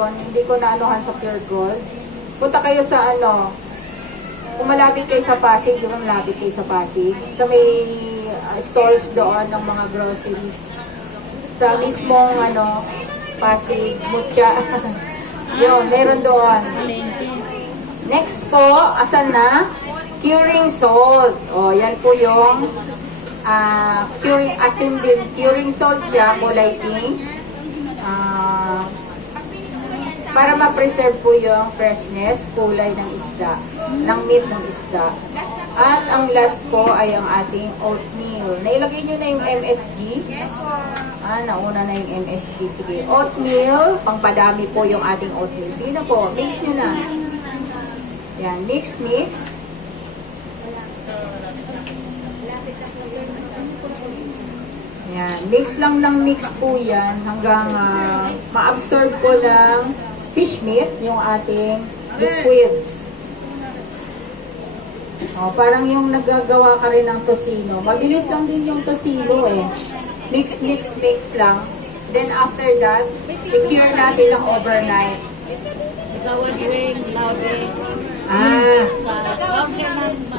meron, hindi ko naanuhan sa Pure Gold. Punta kayo sa ano, kung malapit kayo sa Pasig, yung malapit kayo sa Pasig, sa may stores doon ng mga groceries. Sa mismong ano, Pasig, Mucha. Yun, meron doon. Next po, asan na? Curing salt. O, yan po yung curing, asin din. Curing salt siya, kulay pink. Para ma-preserve po yung freshness, kulay ng isda, ng meat ng isda. At ang last po ay ang ating oatmeal. Nailagay nyo na yung MSG? Yes po. Nauna na yung MSG. Sige, oatmeal, pangpadami po yung ating oatmeal. Sige na po, mix nyo na. Yan, mix. Yan, mix lang ng mix po yan hanggang ma-absorb po ng fish meat, yung ating liquid. Parang yung nagagawa ka rin ng tocino. Mabilis lang din yung tocino eh. Mix lang. Then after that, i-cure natin ng overnight. Gawad ring, laude.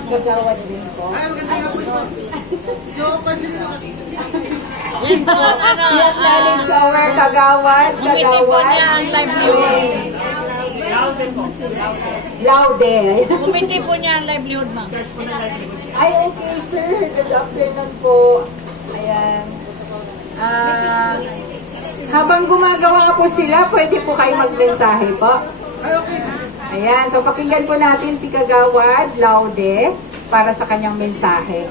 Gagawad din po. Yan po, ano. Yan natin sa our kagawad. Kumiti po niya ang livelihood. Laude. Kumiti po niya ang livelihood, ma'am. Ay, okay, sir. Good afternoon po. Ayan. Habang gumagawa po sila, pwede po kayo magmensahe po. Ayan. So, pakinggan po natin si Kagawad Laude para sa kanyang mensahe.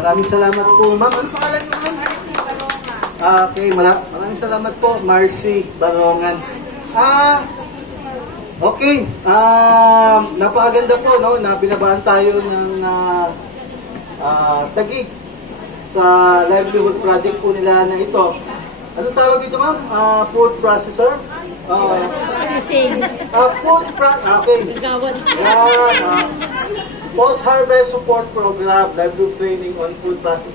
Maraming salamat po, ma'am. Ano pangalan mo, ma'am? Marcy Baronga. Okay, maraming salamat po, Marcy Barongan. Okay. Napakaganda po, no, na binabaan tayo ng tagig sa livelihood project po nila na ito. Anong tawag dito, ma'am? Food processor? Sisig. Okay. Gawad. Yan. Post-harvest support program, livelihood training on food processing.